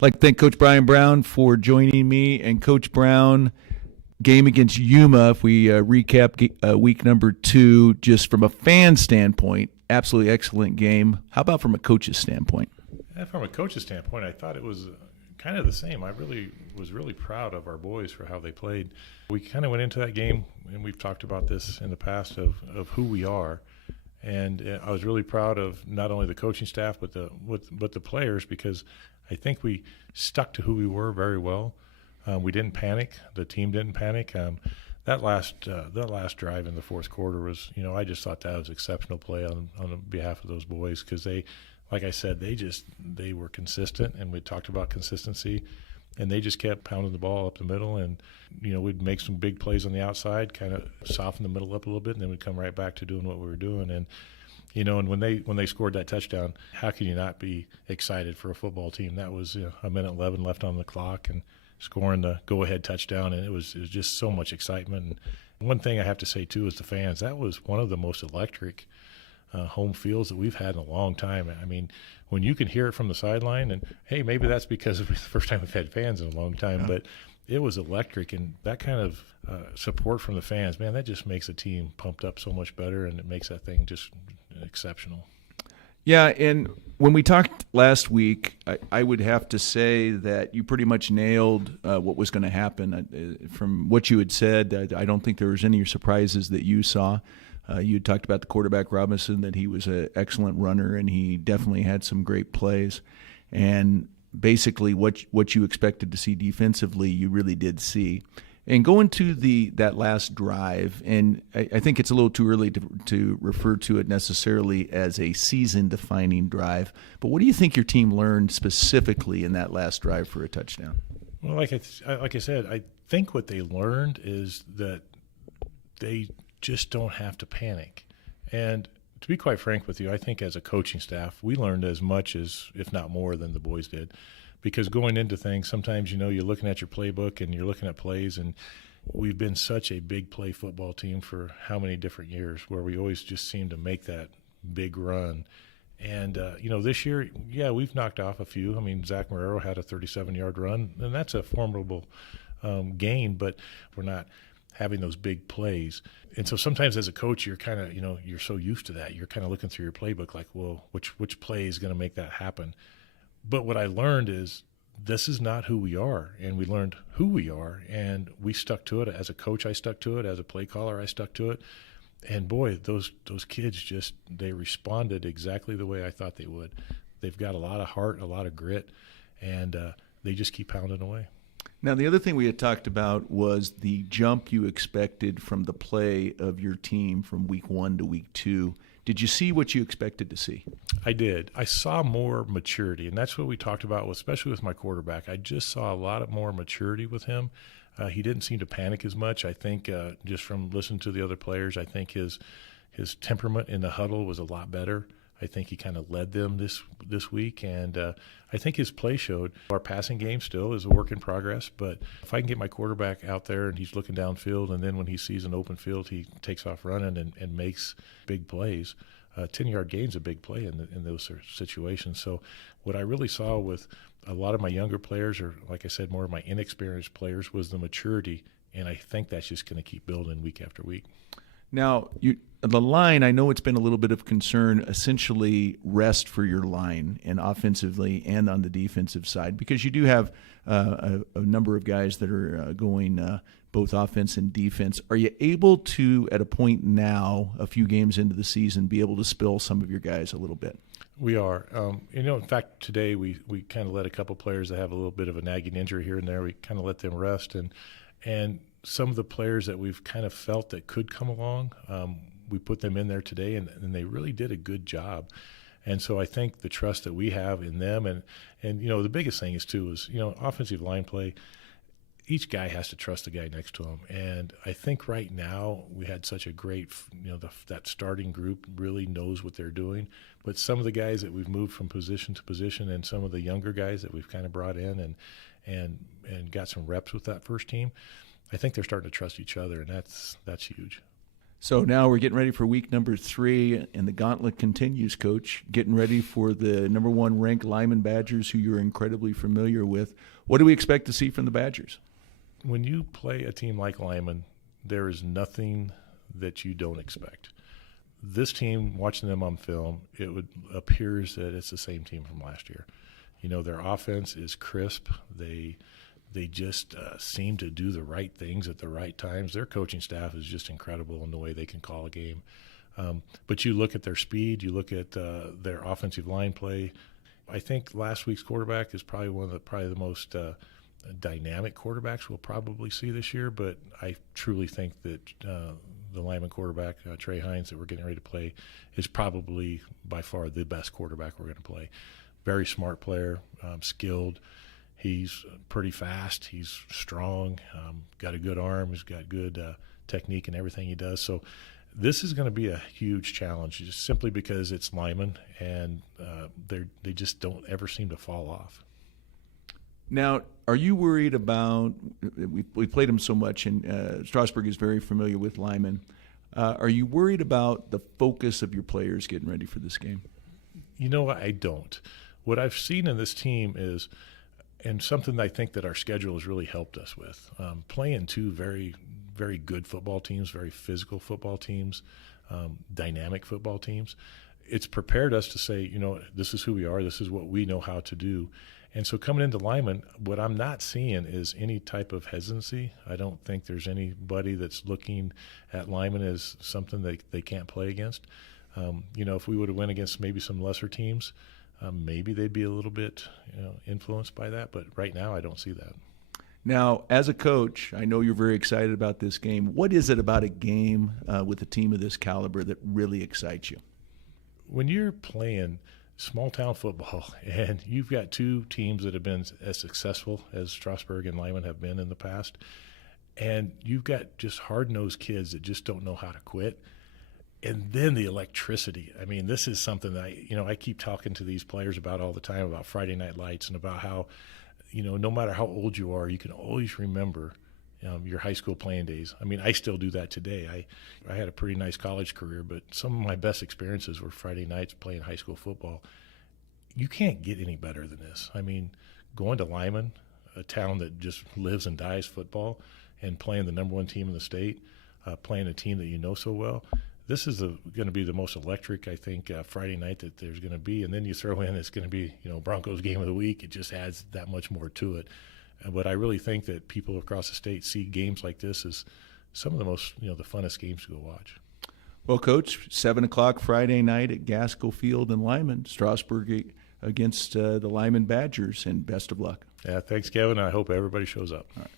I'd like to thank Coach Brian Brown for joining me. And Coach Brown, game against Yuma, if we recap week number 2, just from a fan standpoint, absolutely excellent game. How about from a coach's standpoint? From a coach's standpoint, I thought it was kind of the same. I was really proud of our boys for how they played. We kind of went into that game, and we've talked about this in the past, of who we are. And I was really proud of not only the coaching staff but the players, because I think we stuck to who we were very well. We didn't panic. The team didn't panic. That last drive in the fourth quarter was, I just thought that was exceptional play on behalf of those boys, because they, like I said, they were consistent, and we talked about consistency, and they just kept pounding the ball up the middle, and we'd make some big plays on the outside, kind of soften the middle up a little bit, and then we'd come right back to doing what we were doing. And and when they scored that touchdown, how can you not be excited for a football team? That was a minute 11 left on the clock, and scoring the go-ahead touchdown, and it was just so much excitement. And one thing I have to say too is the fans. That was one of the most electric home fields that we've had in a long time. I mean, when you can hear it from the sideline, and hey, maybe that's because it's the first time we've had fans in a long time, but it was electric, and that kind of support from the fans, man, that just makes a team pumped up so much better, and it makes that thing just exceptional. Yeah, and when we talked last week, I would have to say that you pretty much nailed what was going to happen. From what you had said, I don't think there was any surprises that you saw. You had talked about the quarterback, Robinson, that he was an excellent runner, and he definitely had some great plays. And basically what you expected to see defensively, you really did see. And going to that last drive, and I think it's a little too early to refer to it necessarily as a season-defining drive, but what do you think your team learned specifically in that last drive for a touchdown? Well, like I said, I think what they learned is that they just don't have to panic. And to be quite frank with you, I think as a coaching staff, we learned as much as, if not more, than the boys did. Because going into things, sometimes, you're looking at your playbook and you're looking at plays, and we've been such a big play football team for how many different years, where we always just seem to make that big run. And, this year, yeah, we've knocked off a few. I mean, Zach Marrero had a 37-yard run, and that's a formidable gain, but we're not having those big plays. And so sometimes as a coach, you're kind of, you're so used to that. You're kind of looking through your playbook like, well, which play is going to make that happen? But what I learned is this is not who we are, and we learned who we are, and we stuck to it. As a coach, I stuck to it. As a play caller, I stuck to it. And boy, those kids they responded exactly the way I thought they would. They've got a lot of heart, a lot of grit, and they just keep pounding away. Now, the other thing we had talked about was the jump you expected from the play of your team from week 1 to week 2. Did you see what you expected to see? I did. I saw more maturity, and that's what we talked about, especially with my quarterback. I just saw a lot more maturity with him. He didn't seem to panic as much. I think just from listening to the other players, I think his temperament in the huddle was a lot better. I think he kind of led them this week, and I think his play showed. Our passing game still is a work in progress, but if I can get my quarterback out there and he's looking downfield, and then when he sees an open field, he takes off running and makes big plays. 10-yard gain's a big play in those situations. So what I really saw with a lot of my younger players, or like I said, more of my inexperienced players, was the maturity, and I think that's just going to keep building week after week. Now, the line, I know it's been a little bit of concern, essentially rest for your line, and offensively and on the defensive side, because you do have a number of guys that are going both offense and defense. Are you able to, at a point now, a few games into the season, be able to spill some of your guys a little bit? We are. In fact, today we kind of let a couple players that have a little bit of a nagging injury here and there, we kind of let them rest. And some of the players that we've kind of felt that could come along, we put them in there today, and they really did a good job. And so I think the trust that we have in them, and the biggest thing is offensive line play, each guy has to trust the guy next to him. And I think right now we had such a great, that starting group really knows what they're doing. But some of the guys that we've moved from position to position, and some of the younger guys that we've kind of brought in and got some reps with that first team, I think they're starting to trust each other, and that's huge. So now we're getting ready for week number 3, and the gauntlet continues, Coach. Getting ready for the number 1 ranked Limon Badgers, who you're incredibly familiar with. What do we expect to see from the Badgers? When you play a team like Limon, there is nothing that you don't expect. This team, watching them on film, appears that it's the same team from last year. You know, their offense is crisp. They just seem to do the right things at the right times. Their coaching staff is just incredible in the way they can call a game. But you look at their speed, you look at their offensive line play. I think last week's quarterback is probably the most dynamic quarterbacks we'll probably see this year. But I truly think that the Limon quarterback, Trey Hines, that we're getting ready to play, is probably by far the best quarterback we're going to play. Very smart player, skilled. He's pretty fast. He's strong, got a good arm. He's got good technique in everything he does. So this is going to be a huge challenge, just simply because it's Limon, and they just don't ever seem to fall off. Now, are you worried about – we played them so much, and Strasburg is very familiar with Limon. Are you worried about the focus of your players getting ready for this game? You know, I don't. What I've seen in this team is – and something I think that our schedule has really helped us with, playing 2 very, very good football teams, very physical football teams, dynamic football teams. It's prepared us to say, you know, this is who we are, this is what we know how to do. And so coming into Limon, what I'm not seeing is any type of hesitancy. I don't think there's anybody that's looking at Limon as something they can't play against. You know, if we would have went against maybe some lesser teams, maybe they'd be a little bit, influenced by that. But right now, I don't see that. Now, as a coach, I know you're very excited about this game. What is it about a game with a team of this caliber that really excites you? When you're playing small-town football and you've got 2 teams that have been as successful as Strasburg and Limon have been in the past, and you've got just hard-nosed kids that just don't know how to quit, and then the electricity. I mean, this is something that I keep talking to these players about all the time, about Friday Night Lights, and about how, no matter how old you are, you can always remember your high school playing days. I mean, I still do that today. I had a pretty nice college career, but some of my best experiences were Friday nights playing high school football. You can't get any better than this. I mean, going to Limon, a town that just lives and dies football, and playing the number 1 team in the state, playing a team that you know so well, this is going to be the most electric, I think, Friday night that there's going to be. And then you throw in it's going to be, Broncos game of the week. It just adds that much more to it. But I really think that people across the state see games like this as some of the most, the funnest games to go watch. Well, Coach, 7 o'clock Friday night at Gaskell Field in Limon, Strasburg against the Limon Badgers, and best of luck. Yeah, thanks, Kevin. I hope everybody shows up. All right.